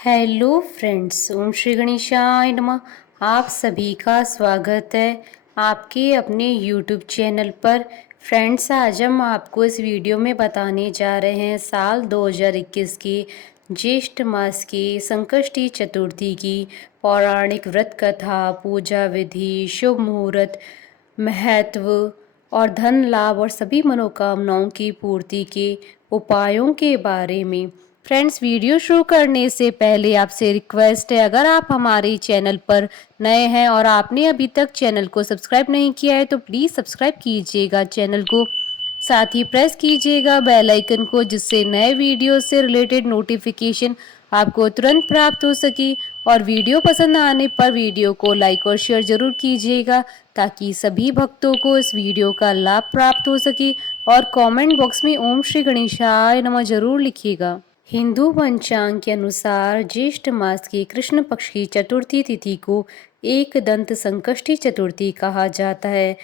Hello friends, ओम श्री गणेशाय नमः। आप सभी का स्वागत है आपके अपने यूट्यूब चैनल पर। फ्रेंड्स, आज हम आपको इस वीडियो में बताने जा रहे हैं साल 2021 की ज्येष्ठ मास की संकष्टी चतुर्थी की पौराणिक व्रत कथा, पूजा विधि, शुभ मुहूर्त, महत्व और धन लाभ और सभी मनोकामनाओं की पूर्ति के उपायों के बारे में। फ्रेंड्स, वीडियो शुरू करने से पहले आपसे रिक्वेस्ट है, अगर आप हमारे चैनल पर नए हैं और आपने अभी तक चैनल को सब्सक्राइब नहीं किया है तो प्लीज़ सब्सक्राइब कीजिएगा चैनल को। साथ ही प्रेस कीजिएगा बेल आइकन को, जिससे नए वीडियो से रिलेटेड नोटिफिकेशन आपको तुरंत प्राप्त हो सके। और वीडियो पसंद आने पर वीडियो को लाइक और शेयर जरूर कीजिएगा, ताकि सभी भक्तों को इस वीडियो का लाभ प्राप्त हो सके। और कमेंट बॉक्स में ओम श्री गणेशाय नमः जरूर लिखिएगा। हिंदू पंचांग के अनुसार ज्येष्ठ मास की कृष्ण पक्ष की चतुर्थी तिथि को एक दंत संकष्टी चतुर्थी कहा जाता है।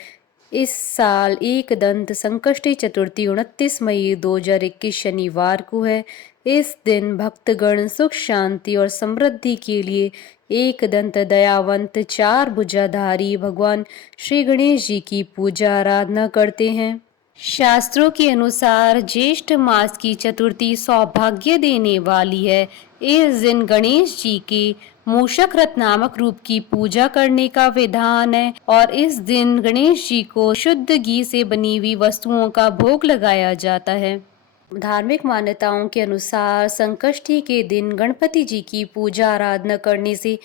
इस साल एक दंत संकष्टी चतुर्थी 29 मई 2021 शनिवार को है। इस दिन भक्तगण सुख शांति और समृद्धि के लिए एक दंत दयावंत चार भुजाधारी भगवान श्री गणेश जी की पूजा आराधना करते हैं। शास्त्रों के अनुसार ज्येष्ठ मास की चतुर्थी सौभाग्य देने वाली है। इस दिन गणेश जी के मूषक रथ नामक रूप की पूजा करने का विधान है और इस दिन गणेश जी को शुद्ध घी से बनी हुई वस्तुओं का भोग लगाया जाता है। धार्मिक मान्यताओं के अनुसार संकष्टी के दिन गणपति जी की पूजा आराधना करने से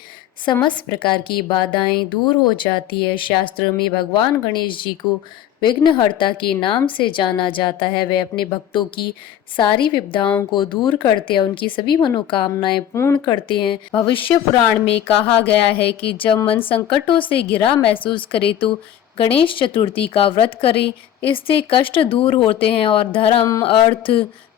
समस्त प्रकार की बाधाएं दूर हो जाती है। शास्त्र में भगवान गणेश जी को विघ्नहर्ता के नाम से जाना जाता है। वे अपने भक्तों की सारी विपदाओं को दूर करते हैं, उनकी सभी मनोकामनाएं पूर्ण करते हैं। भविष्य पुराण में कहा गया है कि जब मन संकटों से घिरा महसूस करे तो गणेश चतुर्थी का व्रत करें। इससे कष्ट दूर होते हैं और धर्म, अर्थ,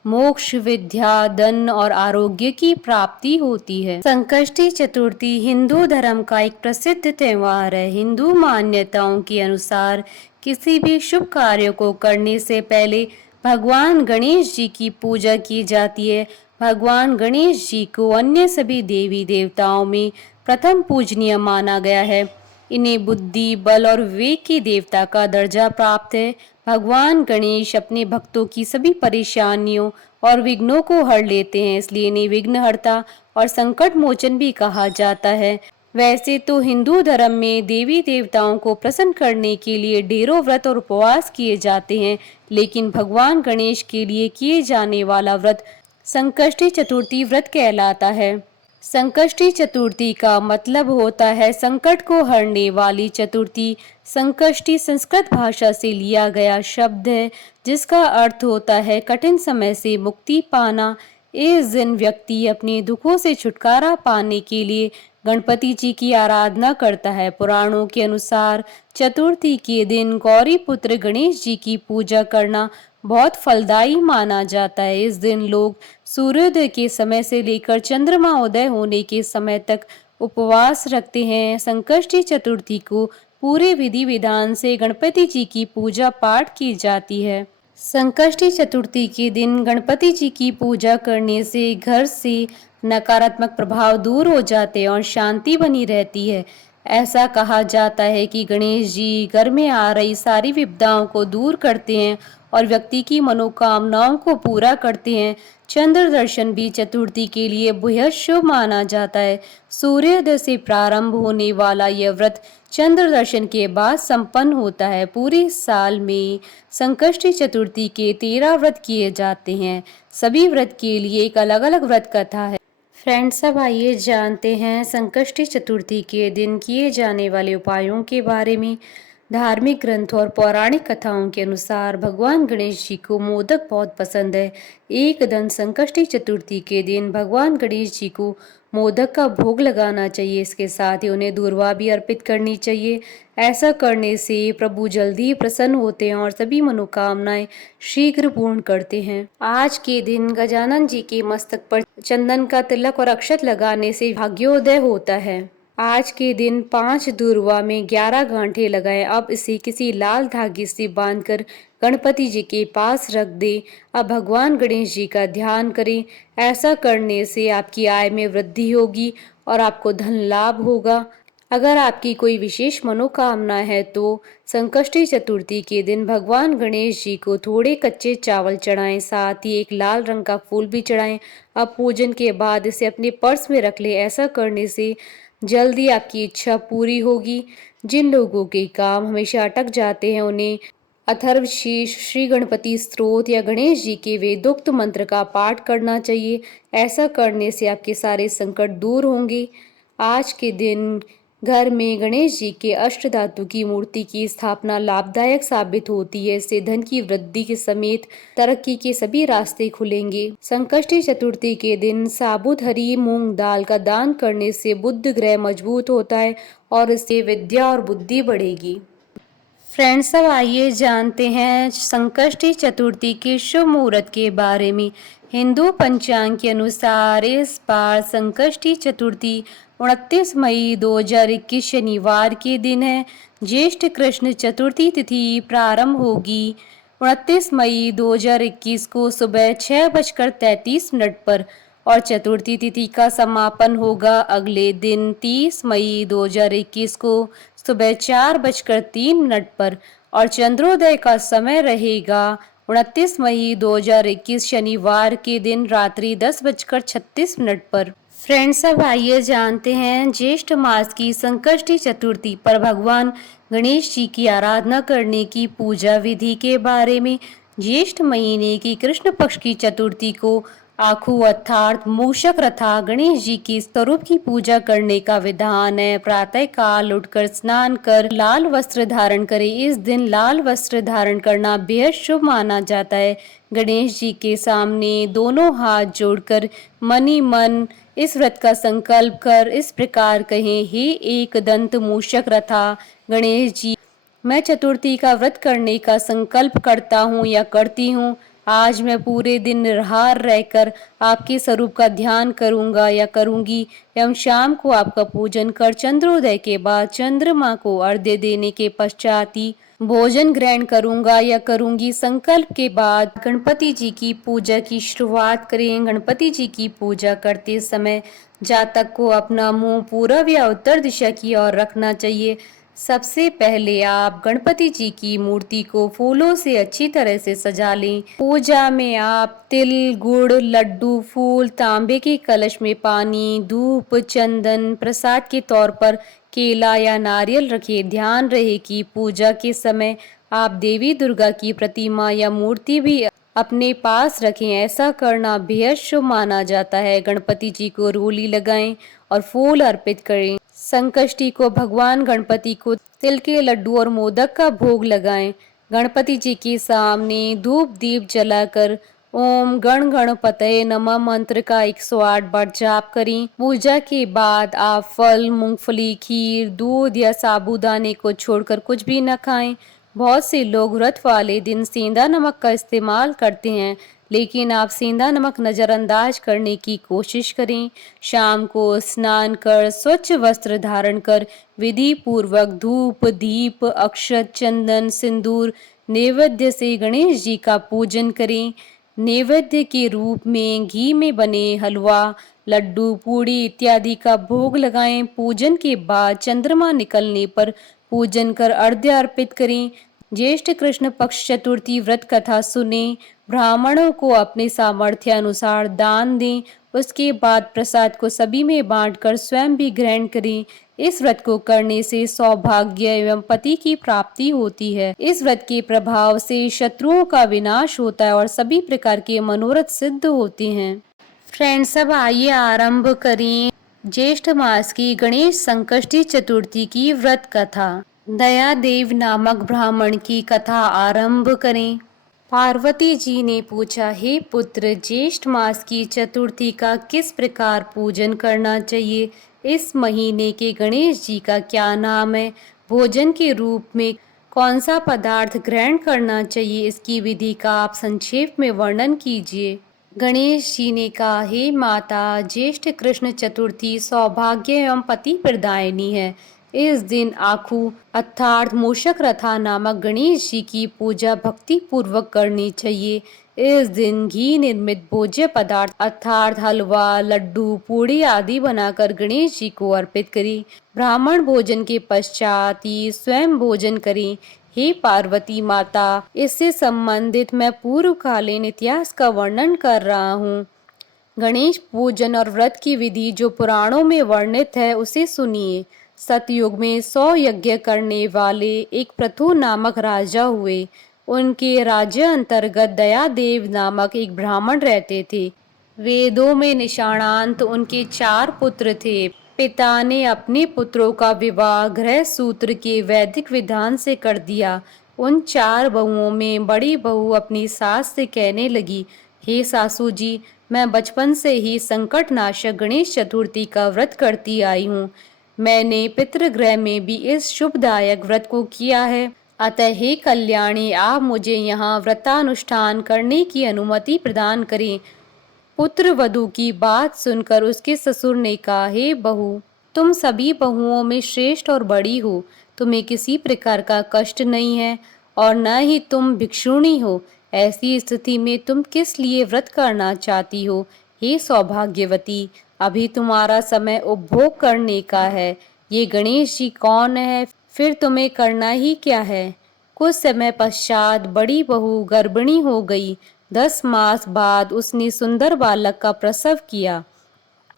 मोक्ष, विद्या, धन और आरोग्य की प्राप्ति होती है। संकष्टी चतुर्थी हिंदू धर्म का एक प्रसिद्ध त्योहार है। हिंदू मान्यताओं के अनुसार किसी भी शुभ कार्य को करने से पहले भगवान गणेश जी की पूजा की जाती है। भगवान गणेश जी को अन्य सभी देवी देवताओं में प्रथम पूजनीय माना गया है। इन्हें बुद्धि, बल और विवेक के देवता का दर्जा प्राप्त है। भगवान गणेश अपने भक्तों की सभी परेशानियों और विघ्नों को हर लेते हैं, इसलिए इन्हें विघ्नहर्ता और संकट मोचन भी कहा जाता है। वैसे तो हिंदू धर्म में देवी देवताओं को प्रसन्न करने के लिए ढेरों व्रत और उपवास किए जाते हैं, लेकिन भगवान गणेश के लिए किए जाने वाला व्रत संकष्टी चतुर्थी व्रत कहलाता है। संकष्टी चतुर्थी का मतलब होता है संकट को हरने वाली चतुर्थी। संकष्टी संस्कृत भाषा से लिया गया शब्द है, जिसका अर्थ होता है कठिन समय से मुक्ति पाना। इस दिन व्यक्ति अपने दुखों से छुटकारा पाने के लिए गणपति जी की आराधना करता है। पुराणों के अनुसार चतुर्थी के दिन गौरी पुत्र गणेश जी की पूजा करना बहुत फलदायी माना जाता है। इस दिन लोग सूर्योदय के समय से लेकर चंद्रमा उदय होने के समय तक उपवास रखते हैं। संकष्टी चतुर्थी को पूरे विधि विधान से गणपति जी की पूजा पाठ की जाती है। संकष्टी चतुर्थी के दिन गणपति जी की पूजा करने से घर से नकारात्मक प्रभाव दूर हो जाते हैं और शांति बनी रहती है। ऐसा कहा जाता है कि गणेश जी घर में आ रही सारी विपदाओं को दूर करते हैं और व्यक्ति की मनोकामनाओं को पूरा करते हैं। चंद्र दर्शन भी चतुर्थी के लिए बेहद शुभ माना जाता है। सूर्योदय से प्रारंभ होने वाला यह व्रत चंद्र दर्शन के बाद संपन्न होता है। पूरे साल में संकष्टी चतुर्थी के 13 व्रत किए जाते हैं। सभी व्रत के लिए एक अलग अलग व्रत कथा है। फ्रेंड्स, अब आइए जानते हैं संकष्टी चतुर्थी के दिन किए जाने वाले उपायों के बारे में। धार्मिक ग्रंथों और पौराणिक कथाओं के अनुसार भगवान गणेश जी को मोदक बहुत पसंद है। एक दंत संकष्टी चतुर्थी के दिन भगवान गणेश जी को मोदक का भोग लगाना चाहिए। इसके साथ ही उन्हें दूर्वा भी अर्पित करनी चाहिए। ऐसा करने से प्रभु जल्दी ही प्रसन्न होते हैं और सभी मनोकामनाएं शीघ्र पूर्ण करते हैं। आज के दिन गजानन जी के मस्तक पर चंदन का तिलक और अक्षत लगाने से भाग्योदय होता है। आज के दिन 5 दूर्वा में 11 गांठें लगाएं। अब इसे किसी लाल धागे से बांधकर गणपति जी के पास रख दें। अब भगवान गणेश जी का ध्यान करें। ऐसा करने से आपकी आय में वृद्धि होगी और आपको धन लाभ होगा। अगर आपकी कोई विशेष मनोकामना है तो संकष्टी चतुर्थी के दिन भगवान गणेश जी को थोड़े कच्चे चावल चढ़ाएं, साथ ही एक लाल रंग का फूल भी चढ़ाएं। अब पूजन के बाद इसे अपने पर्स में रख लें। ऐसा करने से जल्दी आपकी इच्छा पूरी होगी। जिन लोगों के काम हमेशा अटक जाते हैं उन्हें अथर्वशीर्ष, श्री गणपति स्तोत्र या गणेश जी के वेदोक्त मंत्र का पाठ करना चाहिए। ऐसा करने से आपके सारे संकट दूर होंगे। आज के दिन घर में गणेश जी के अष्ट धातु की मूर्ति की स्थापना लाभदायक साबित होती है। इससे धन की वृद्धि के समेत तरक्की के सभी रास्ते खुलेंगे। संकष्टी चतुर्थी के दिन साबुत हरी मूंग दाल का दान करने से बुध ग्रह मजबूत होता है और इससे विद्या और बुद्धि बढ़ेगी। फ्रेंड्स, अब आइए जानते हैं संकष्टी चतुर्थी के शुभ मुहूर्त के बारे में। हिंदू पंचांग के अनुसार इस बार संकष्टी चतुर्थी 29 मई 2021 शनिवार के दिन है। ज्येष्ठ कृष्ण चतुर्थी तिथि प्रारंभ होगी 29 मई 2021 को सुबह 6:33 पर और चतुर्थी तिथि का समापन होगा अगले दिन 30 मई 2021 को सुबह 4:03 पर और चंद्रोदय का समय रहेगा 29 मई 2021 शनिवार के दिन रात्रि 10:36 पर। फ्रेंड्स, अब आइए जानते हैं ज्येष्ठ मास की संकष्टी चतुर्थी पर भगवान गणेश जी की आराधना करने की पूजा विधि के बारे में। ज्येष्ठ महीने की कृष्ण पक्ष की चतुर्थी को आखू अर्थात मूषक रथा गणेश जी के स्वरूप की पूजा करने का विधान है। प्रातः काल उठकर स्नान कर लाल वस्त्र धारण करें। इस दिन लाल वस्त्र धारण करना बेहद शुभ माना जाता है। गणेश जी के सामने दोनों हाथ जोड़कर मनी मन इस व्रत का संकल्प कर इस प्रकार कहें, हे एक दंत मूषक रथा गणेश जी, मैं चतुर्थी का व्रत करने का संकल्प करता हूँ या करती हूँ। आज मैं पूरे दिन निराहार रहकर आपके स्वरूप का ध्यान करूंगा या करूंगी एवं शाम को आपका पूजन कर चंद्रोदय के बाद चंद्रमा को अर्घ्य देने के पश्चात ही भोजन ग्रहण करूंगा या करूंगी। संकल्प के बाद गणपति जी की पूजा की शुरुआत करें। गणपति जी की पूजा करते समय जातक को अपना मुंह पूरब या उत्तर दिशा की ओर रखना चाहिए। सबसे पहले आप गणपति जी की मूर्ति को फूलों से अच्छी तरह से सजा लें। पूजा में आप तिल, गुड़, लड्डू, फूल, तांबे के कलश में पानी, धूप, चंदन, प्रसाद के तौर पर केला या नारियल रखें। ध्यान रहे कि पूजा के समय आप देवी दुर्गा की प्रतिमा या मूर्ति भी अपने पास रखें। ऐसा करना बेहद शुभ माना जाता है। गणपति जी को रोली लगाएं और फूल अर्पित करें। संकष्टी को भगवान गणपति को तिल के लड्डू और मोदक का भोग लगाएं। गणपति जी के सामने धूप दीप जलाकर ओम गण गणपतये नमः मंत्र का 108 बार जाप करें। पूजा के बाद आप फल, मूंगफली, खीर, दूध या साबूदाने को छोड़कर कुछ भी न खाएं। बहुत से लोग व्रत वाले दिन सेंधा नमक का इस्तेमाल करते हैं, लेकिन आप सेंधा नमक नजरअंदाज करने की कोशिश करें। शाम को स्नान कर स्वच्छ वस्त्र धारण कर विधि पूर्वक धूप, दीप, अक्षत, चंदन, सिंदूर नैवेद्य से गणेश जी का पूजन करें। नैवेद्य के रूप में घी में बने हलवा, लड्डू, पूड़ी इत्यादि का भोग लगाएं। पूजन के बाद चंद्रमा निकलने पर पूजन कर अर्घ्य अर्पित करें। ज्येष्ठ कृष्ण पक्ष चतुर्थी व्रत कथा सुने। ब्राह्मणों को अपने सामर्थ्य अनुसार दान दें। उसके बाद प्रसाद को सभी में बांटकर स्वयं भी ग्रहण करें। इस व्रत को करने से सौभाग्य एवं पति की प्राप्ति होती है। इस व्रत के प्रभाव से शत्रुओं का विनाश होता है और सभी प्रकार के मनोरथ सिद्ध होते हैं। फ्रेंड्स, अब आइए आरंभ करें ज्येष्ठ मास की गणेश संकष्टी चतुर्थी की व्रत कथा। दयादेव नामक ब्राह्मण की कथा आरंभ करें। पार्वती जी ने पूछा, हे पुत्र, ज्येष्ठ मास की चतुर्थी का किस प्रकार पूजन करना चाहिए? इस महीने के गणेश जी का क्या नाम है? भोजन के रूप में कौन सा पदार्थ ग्रहण करना चाहिए? इसकी विधि का आप संक्षेप में वर्णन कीजिए। गणेश जी ने कहा, हे माता, ज्येष्ठ कृष्ण चतुर्थी सौभाग्य एवं पति प्रदायिनी है। इस दिन आखू अर्थात मूषक रथा नामक गणेश जी की पूजा भक्ति पूर्वक करनी चाहिए। इस दिन घी निर्मित भोज्य पदार्थ अर्थात हलवा, लड्डू, पूड़ी आदि बनाकर गणेश जी को अर्पित करें। ब्राह्मण भोजन के पश्चात ही स्वयं भोजन करें। हे पार्वती माता, इससे संबंधित मैं पूर्वकालीन इतिहास का वर्णन कर रहा हूँ। गणेश पूजन और व्रत की विधि जो पुराणों में वर्णित है उसे सुनिए। सतयुग में 100 यज्ञ करने वाले एक पृथु नामक राजा हुए। उनके राज्य अंतर्गत दयादेव नामक एक ब्राह्मण रहते थे। वेदों में निशानांत उनके 4 पुत्र थे। पिता ने अपने पुत्रों का विवाह गृह सूत्र के वैदिक विधान से कर दिया। उन 4 बहुओं में बड़ी बहू अपनी सास से कहने लगी, हे सासू जी, मैं बचपन से ही संकट नाशक गणेश चतुर्थी का व्रत करती आई हूँ। मैंने पितृगृह में भी इस शुभदायक व्रत को किया है। अतः हे कल्याणी, आप मुझे यहाँ व्रतानुष्ठान करने की अनुमति प्रदान करें। पुत्र वधू की बात सुनकर उसके ससुर ने कहा, हे बहू, तुम सभी बहुओं में श्रेष्ठ और बड़ी हो। तुम्हें किसी प्रकार का कष्ट नहीं है और न ही तुम भिक्षुणी हो। ऐसी स्थिति में तुम किस लिए व्रत करना चाहती हो? हे सौभाग्यवती, अभी तुम्हारा समय उपभोग करने का है। ये गणेश जी कौन है, फिर तुम्हें करना ही क्या है? कुछ समय पश्चात बड़ी बहू गर्भिणी हो गई। 10 मास बाद उसने सुंदर बालक का प्रसव किया।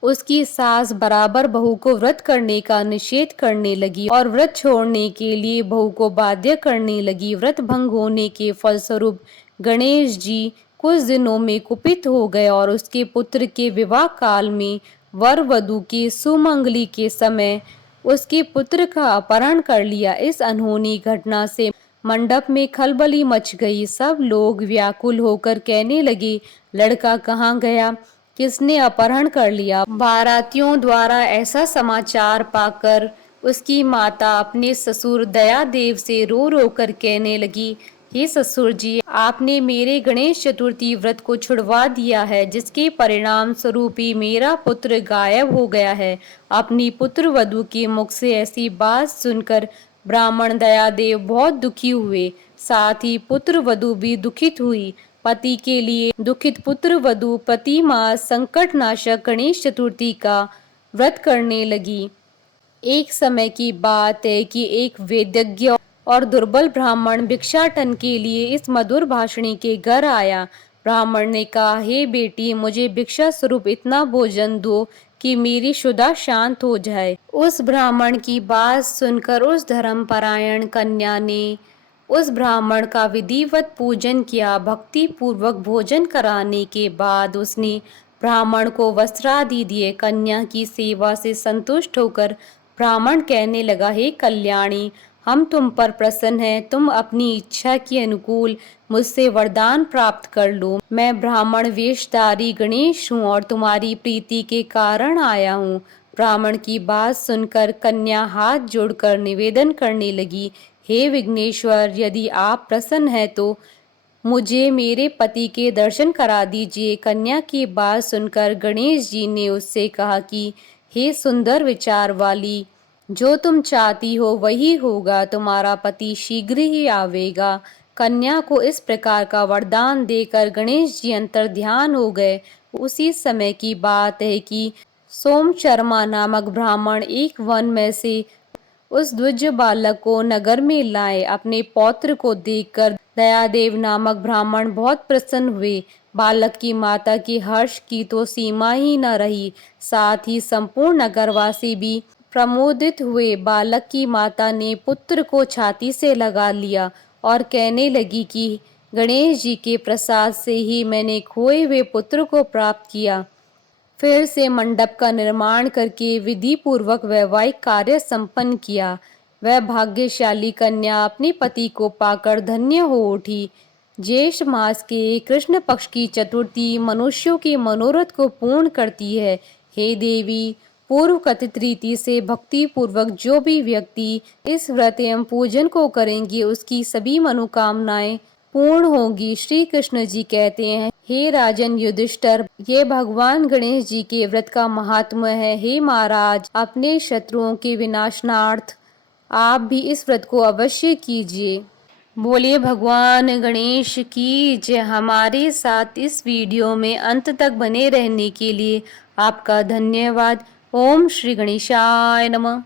उसकी सास बराबर बहू को व्रत करने का निषेध करने लगी और व्रत छोड़ने के लिए बहू को बाध्य करने लगी। व्रत भंग होने के फलस्वरूप गणेश जी कुछ दिनों में कुपित हो गए और उसके पुत्र के विवाह काल में वर वधू की सुमंगली के समय उसके पुत्र का अपहरण कर लिया। इस अनहोनी घटना से मंडप में खलबली मच गई। सब लोग व्याकुल होकर कहने लगे, लड़का कहाँ गया, किसने अपहरण कर लिया? बारातियों द्वारा ऐसा समाचार पाकर उसकी माता अपने ससुर दयादेव से रो रो कर कहने लगी, हे ससुर जी, आपने मेरे गणेश चतुर्थी व्रत को छुड़वा दिया है, जिसके परिणाम स्वरूप ही मेरा पुत्र गायब हो गया है। अपनी पुत्र वधू के मुख से ऐसी बात सुनकर ब्राह्मण दयादेव बहुत दुखी हुए। साथ ही पुत्र वधू भी दुखित हुई। पति के लिए दुखित पुत्र वधू प्रति मास संकट नाशक गणेश चतुर्थी का व्रत करने लगी। एक समय की बात है कि एक वेदज्ञ और दुर्बल ब्राह्मण भिक्षाटन के लिए इस मधुर भाषणी के घर आया। ब्राह्मण ने कहा, हे बेटी, मुझे भिक्षा स्वरूप इतना भोजन दो कि मेरी क्षुधा शांत हो जाए। उस ब्राह्मण की बात सुनकर उस धर्मपरायण कन्या ने उस ब्राह्मण का विधिवत पूजन किया। भक्ति पूर्वक भोजन कराने के बाद उसने ब्राह्मण को वस्त्रादि दिए। कन्या की सेवा से संतुष्ट होकर ब्राह्मण कहने लगा, हे कल्याणी, हम तुम पर प्रसन्न हैं। तुम अपनी इच्छा के अनुकूल मुझसे वरदान प्राप्त कर लो। मैं ब्राह्मण वेशधारी गणेश हूँ और तुम्हारी प्रीति के कारण आया हूँ। ब्राह्मण की बात सुनकर कन्या हाथ जोड़कर निवेदन करने लगी, हे विघ्नेश्वर, यदि आप प्रसन्न हैं तो मुझे मेरे पति के दर्शन करा दीजिए। कन्या की बात सुनकर गणेश जी ने उससे कहा कि हे सुंदर विचार वाली, जो तुम चाहती हो वही होगा। तुम्हारा पति शीघ्र ही आवेगा। कन्या को इस प्रकार का वरदान देकर गणेश जी अंतर ध्यान हो गए। उसी समय की बात है कि सोम शर्मा नामक ब्राह्मण एक वन में से उस द्विज बालक को नगर में लाए। अपने पौत्र को देखकर दयादेव नामक ब्राह्मण बहुत प्रसन्न हुए। बालक की माता की हर्ष की तो सीमा ही न रही। साथ ही संपूर्ण नगरवासी भी प्रमोदित हुए। बालक की माता ने पुत्र को छाती से लगा लिया और कहने लगी कि गणेश जी के प्रसाद से ही मैंने खोए हुए पुत्र को प्राप्त किया। फिर से मंडप का निर्माण करके विधि पूर्वक वैवाहिक कार्य संपन्न किया। वह भाग्यशाली कन्या अपने पति को पाकर धन्य हो उठी। ज्येष्ठ मास के कृष्ण पक्ष की चतुर्थी मनुष्यों के मनोरथ को पूर्ण करती है। हे देवी, पूर्व कथित रीति से भक्ति पूर्वक जो भी व्यक्ति इस व्रत एवं पूजन को करेंगे उसकी सभी मनोकामनाएं पूर्ण होगी। श्री कृष्ण जी कहते हैं, हे राजन युधिष्ठिर, ये भगवान गणेश जी के व्रत का महात्म्य है। हे महाराज, अपने शत्रुओं के विनाशनार्थ आप भी इस व्रत को अवश्य कीजिए। बोलिए भगवान गणेश की जय। हमारे साथ इस वीडियो में अंत तक बने रहने के लिए आपका धन्यवाद। ओम श्री गणेशाय नमः।